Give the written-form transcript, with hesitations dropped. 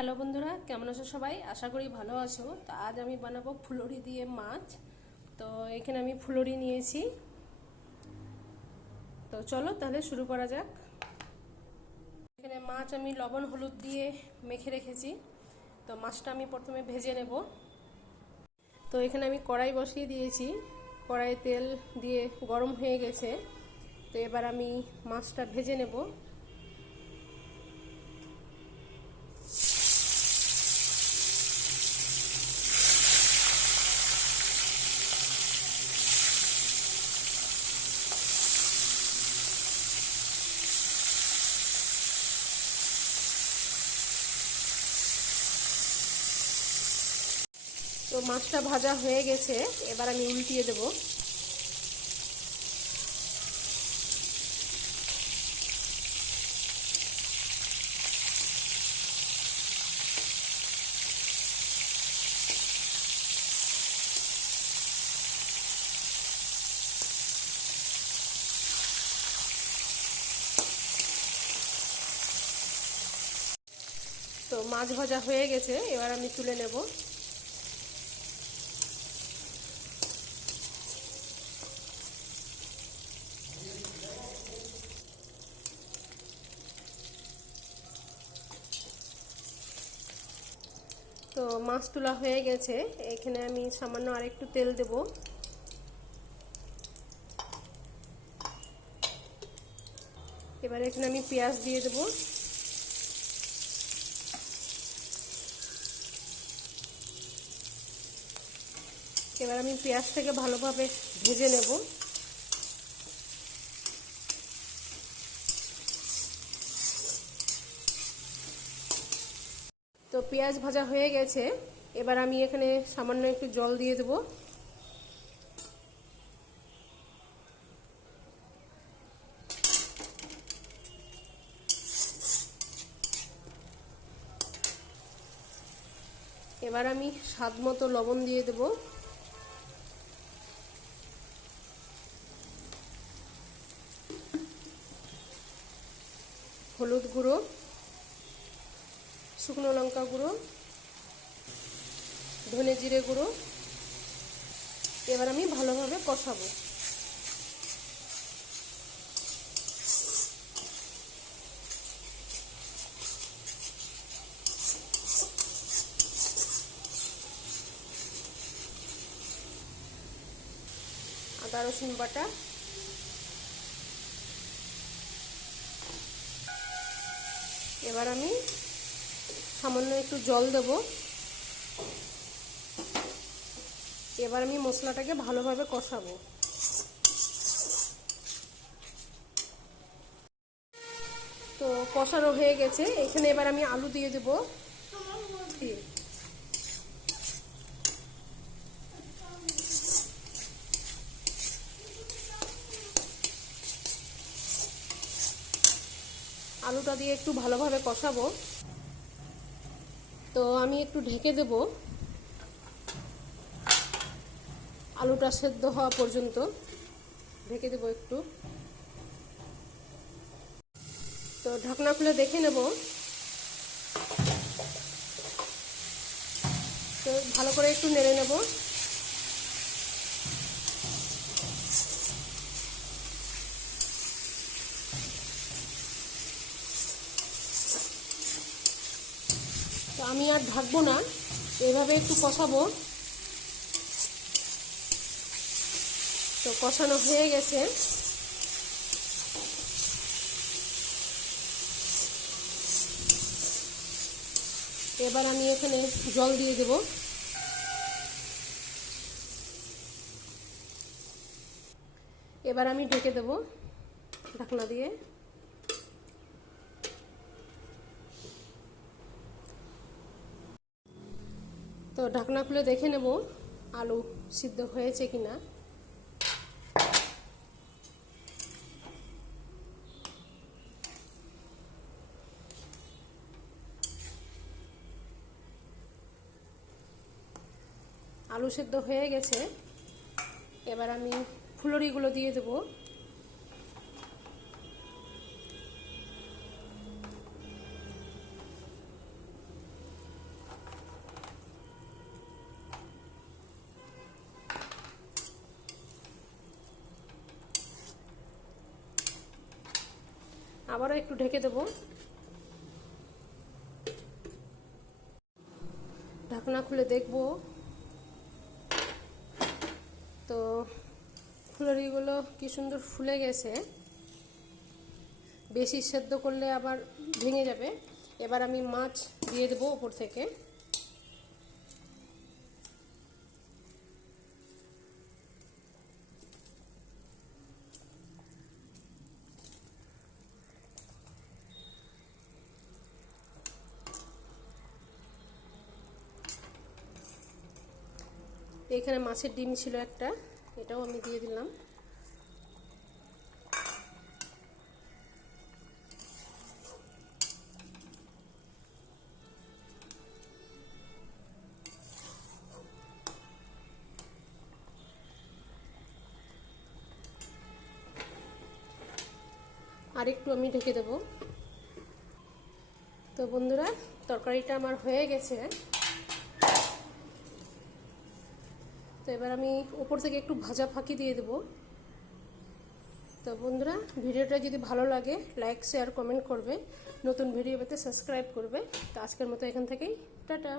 Hello বন্ধুরা, কেমন আছো সবাই? আশা করি ভালো আছো। তো আজ আমি বানাবো ফুলুরি দিয়ে মাছ। তো এখানে আমি ফুলুরি নিয়েছি। তো চলো তাহলে শুরু করা যাক। এখানে মাছ আমি লবণ হলুদ দিয়ে মেখে রেখেছি। তো মাছটা আমি প্রথমে ভেজে নেব। তো এখানে আমি কড়াই বসিয়ে দিয়েছি। কড়াইয়ে তেল দিয়ে গরম হয়ে গেছে। তো এবার আমি মাছটা ভেজে নেব। তো মাছটা ভাজা হয়ে গেছে, এবার আমি উল্টিয়ে দেব। তো মাছ ভাজা হয়ে গেছে, এবার আমি তুলে নেব। তো মাছ তোলা হয়ে গেছে, এখানে আমি সামান্য আরেকটু তেল দেব। এবার এখানে আমি পেঁয়াজ দিয়ে দেব। এবার আমি পেঁয়াজটাকে ভালোভাবে ভেজে নেব। তো পেঁয়াজ ভাজা হয়ে গেছে, এবার আমি এখানে সামান্য একটু জল দিয়ে দেব। এবার আমি স্বাদ মতো লবণ দিয়ে দেব। হলুদ গুঁড়ো, শুকনো লঙ্কা গুঁড়ো, ধনে জিরে গুঁড়ো। এবার আমি ভালোভাবে কষাবো। আদা রসুন বাটা, এবার আমি সামান্য একটু জল দেব। এবার আমি মশলাটাকে ভালোভাবে কষাবো। তো কষানো হয়ে গেছে, এখানে এবার আমি আলু দিয়ে দেব। আলুটা দিয়ে একটু ভালোভাবে কষাবো। তো আমি একটু ঢেকে দেব আলুটা সেদ্ধ হওয়া পর্যন্ত। ঢেকে দেব একটু। তো ঢাকনা খুলে দেখে নেব। তো ভালো করে একটু নেড়ে নেব। তো আমি আর ঢাকবো না, এভাবে একটু কষাবো। তো কষানো হয়ে গেছে, এবার আমি এখানে জল দিয়ে দেব। এবার আমি ঢেকে দেব ঢাকনা দিয়ে। তো ঢাকনা খুলে দেখে নেব আলু সিদ্ধ হয়েছে কিনা। আলু সিদ্ধ হয়ে গেছে, এবার আমি ফুলুরিগুলো দিয়ে দেব। আবারও একটু ঢেকে দেবো। ঢাকনা খুলে দেখব, তো ফুলুরিগুলো কি সুন্দর ফুলে গেছে। বেশি সেদ্ধ করলে আবার ভেঙে যাবে। এবার আমি মাছ দিয়ে দেবো উপর থেকে। এখানে মাছের ডিম ছিল একটা, এটাও আমি দিয়ে দিলাম। আর একটু আমি ঢেকে দেব। তো বন্ধুরা, তরকারিটা আমার হয়ে গেছে। তো এবার আমি উপর থেকে একটু ভাজা ফাঁকি দিয়ে দেব। তো বন্ধুরা, ভিডিওটা যদি ভালো লাগে লাইক শেয়ার কমেন্ট করবে, নতুন ভিডিও পেতে সাবস্ক্রাইব করবে। তো আজকের মতো এখান থেকেই টাটা।